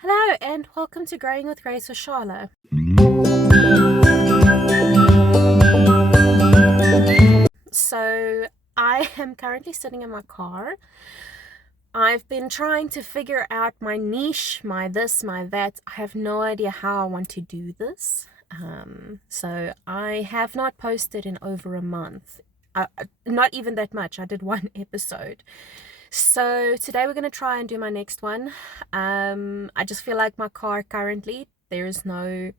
Hello and welcome to Growing with Grace with Charlotte. So I am currently sitting in my car. I've been trying to figure out my niche, my this, my that. I have no idea how I want to do this. So I have not posted in over a month. Not even that much. I did one episode. So today we're going to try and do my next one. I just feel like my car currently, there's no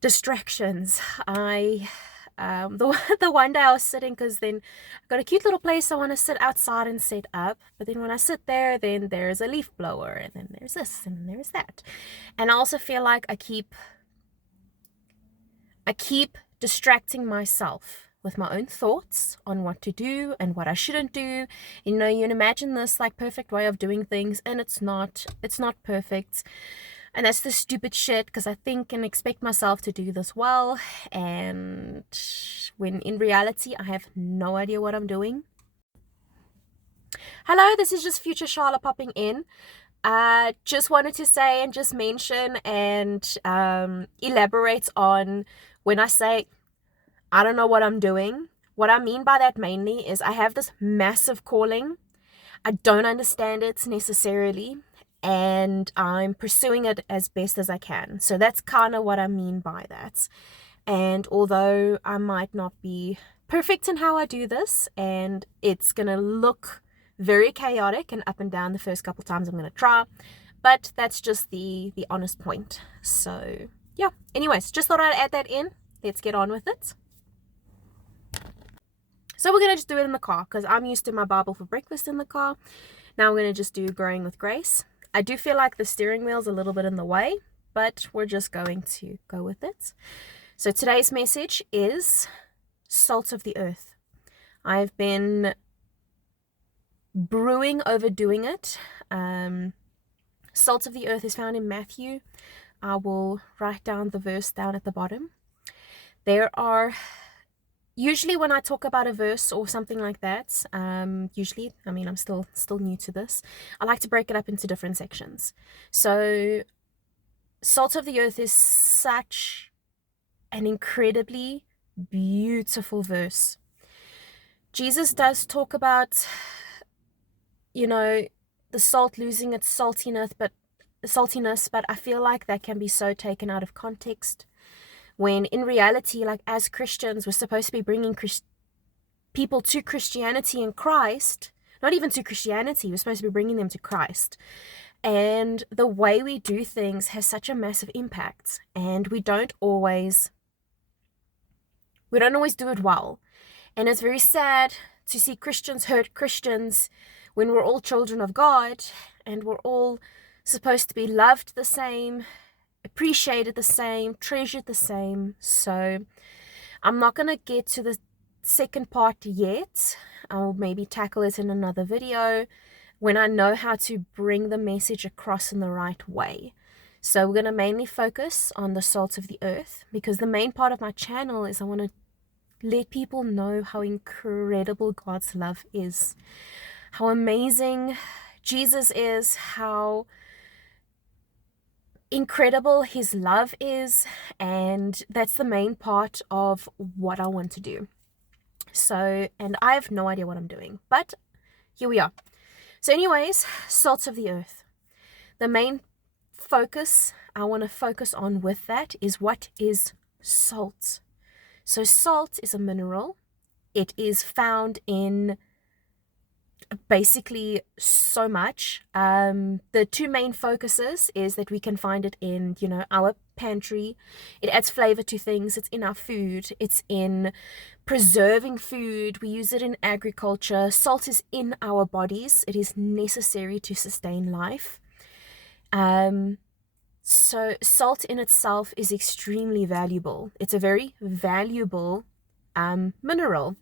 distractions. The one day I was sitting, because then I've got a cute little place I want to sit outside and set up, but then when I sit there, then there's a leaf blower, and then there's this and there's that, and I also feel like I keep distracting myself with my own thoughts on what to do and what I shouldn't do. You imagine this like perfect way of doing things, and it's not perfect. And that's the stupid shit, because I think and expect myself to do this well, and when in reality I have no idea what I'm doing. Hello, this is just future Charlotte popping in. Just wanted to say and just mention and elaborate on when I say I don't know what I'm doing. What I mean by that mainly is I have this massive calling. I don't understand it necessarily, and I'm pursuing it as best as I can. So that's kind of what I mean by that. And although I might not be perfect in how I do this, and it's going to look very chaotic and up and down the first couple times I'm going to try, but that's just the honest point. So yeah, anyways, just thought I'd add that in. Let's get on with it. So we're going to just do it in the car, because I'm used to my Bible for breakfast in the car. Now we're going to just do Growing with Grace. I do feel like the steering wheel's a little bit in the way, but we're just going to go with it. So today's message is salt of the earth. I've been brewing over doing it. Salt of the earth is found in Matthew. I will write down the verse down at the bottom. There are... Usually when I talk about a verse or something like that, I'm still new to this, I like to break it up into different sections. So salt of the earth is such an incredibly beautiful verse. Jesus does talk about, the salt losing its saltiness, but I feel like that can be so taken out of context. When in reality, like as Christians, we're supposed to be bringing people to Christianity and Christ. Not even to Christianity, we're supposed to be bringing them to Christ. And the way we do things has such a massive impact. And we don't always do it well. And it's very sad to see Christians hurt Christians when we're all children of God and we're all supposed to be loved the same, appreciated the same, treasured the same. So I'm not going to get to the second part yet. I'll maybe tackle it in another video when I know how to bring the message across in the right way. So we're going to mainly focus on the salt of the earth, because the main part of my channel is I want to let people know how incredible God's love is, how amazing Jesus is, how incredible his love is, and that's the main part of what I want to do. So, and I have no idea what I'm doing, but here we are. So anyways, salt of the earth. The main focus I want to focus on with that is, what is salt? So salt is a mineral. It is found in basically so much. The two main focuses is that we can find it in, our pantry. It adds flavor to things. It's in our food. It's in preserving food. We use it in agriculture. Salt is in our bodies. It is necessary to sustain life. So salt in itself is extremely valuable. It's a very valuable mineral.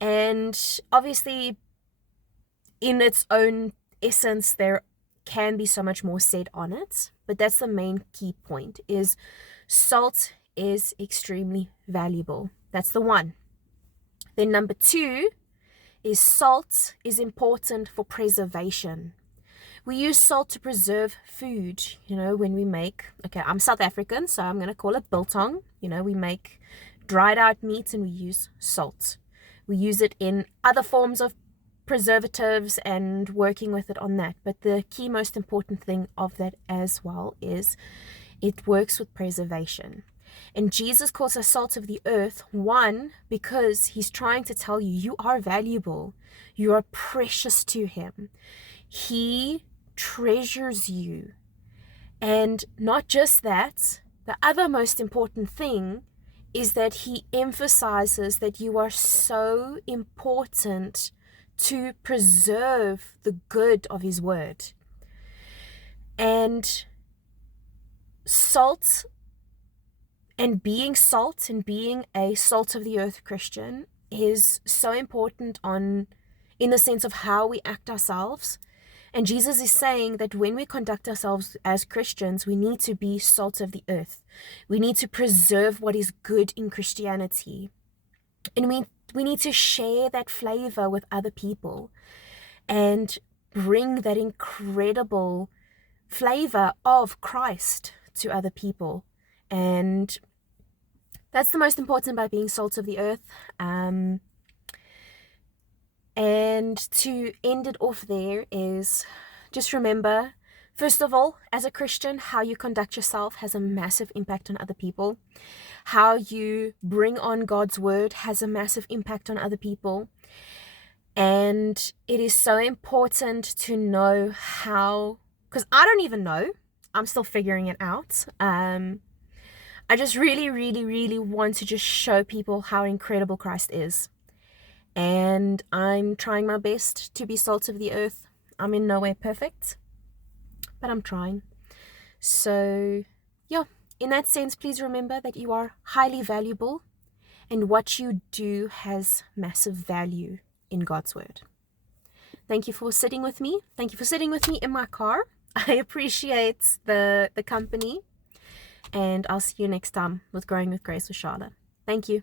And obviously, in its own essence, there can be so much more said on it, but that's the main key point, is salt is extremely valuable. That's the one. Then number two is salt is important for preservation. We use salt to preserve food, when we make, okay, I'm South African, so I'm going to call it biltong. We make dried out meat and we use salt. We use it in other forms of preservatives and working with it on that. But the key, most important thing of that as well is it works with preservation. And Jesus calls us salt of the earth, one, because he's trying to tell you, you are valuable. You are precious to him. He treasures you. And not just that, the other most important thing is that he emphasizes that you are so important to preserve the good of his word. And salt and being a salt of the earth Christian is so important in the sense of how we act ourselves. And Jesus is saying that when we conduct ourselves as Christians, we need to be salt of the earth. We need to preserve what is good in Christianity. And we need to share that flavor with other people and bring that incredible flavor of Christ to other people. And that's the most important by being salt of the earth. And to end it off there is just remember, first of all, as a Christian, how you conduct yourself has a massive impact on other people. How you bring on God's word has a massive impact on other people. And it is so important to know how, because I don't even know. I'm still figuring it out. I just really, really, really want to just show people how incredible Christ is. And I'm trying my best to be salt of the earth. I'm in no way perfect, but I'm trying. So, yeah, in that sense, please remember that you are highly valuable and what you do has massive value in God's word. Thank you for sitting with me. Thank you for sitting with me in my car. I appreciate the company. And I'll see you next time with Growing with Grace with Charlotte. Thank you.